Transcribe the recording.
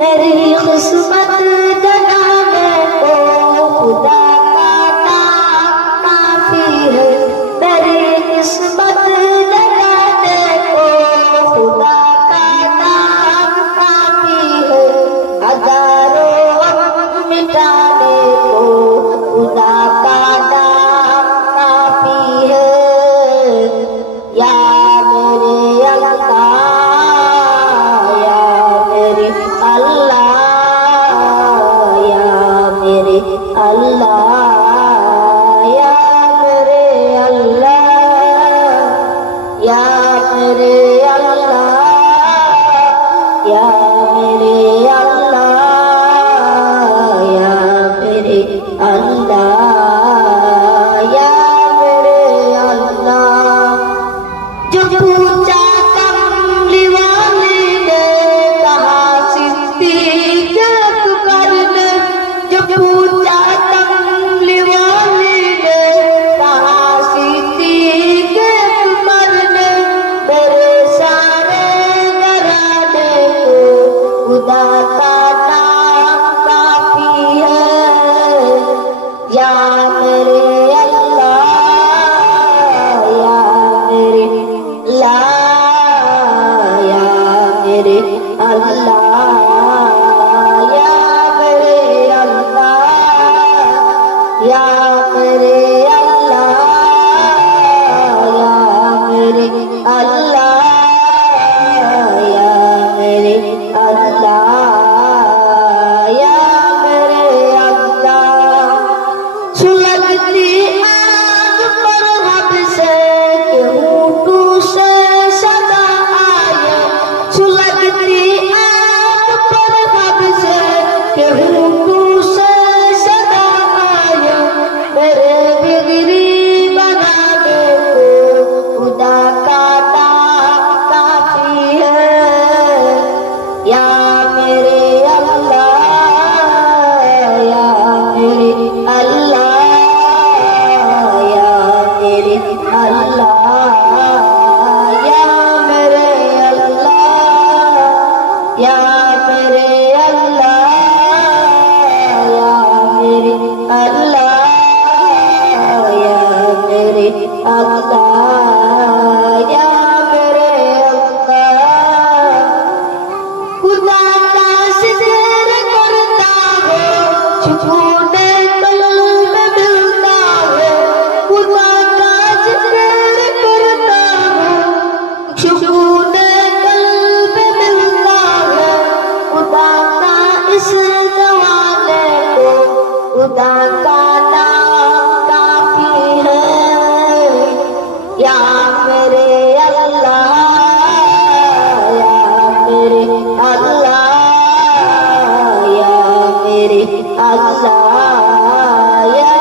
मेरी किस्मत जगाने को खुदा का नाम काफी है। मेरी किस्मत जगाने को खुदा का नाम काफी है। हजारों गम मिटाने को खुदा का नाम काफी है। या मेरे अल्लाह, या मेरे अल्लाह, या मेरे अल्लाह, या मेरे अल्लाह, या मेरे अल्लाह, या मेरे अल्लाह, या मेरे अल्लाह, या मेरे अल्लाह। जो पूछा कमली वाली ने कहा सिद्दीक़ अकबर ने, जो पूछा कमली वाली ने कहा सिद्दीक़ अकबर ने, मेरे सारे घराने को खुदा का नाम काफी है। या मेरे अल्लाह, या मेरे अल्लाह, या मेरे अल्लाह, या मेरे अल्लाह, या मेरे अल्लाह, या मेरे अल्लाह, या मेरे अल्लाह, या मेरे अल्लाह। सुलगती आग पर हब से ऊँटों से सदा आए। सुलगती आग पर हब से ऊँटों से सदा आए। मेरे बिगड़ी बनाने को खुदा का नाम काफी है। या मेरे अल्लाह, या मेरे अल्लाह, या मेरे अल्लाह, या मेरे अल्लाह, या मेरे अल्लाह, या मेरे अल्लाह, या मेरे अल्लाह, या मेरे अल्लाह। खुदा का जिक्र करता हो, सुकून कल्ब मिलता है। खुदा का जिक्र करता हो, सुकून कल्ब मिलता है। खुदा का इस्म गवाने को खुदा का नाम काफी है। या मेरे अल्लाह, या मेरे अल्लाह, या मेरे अल्लाह, या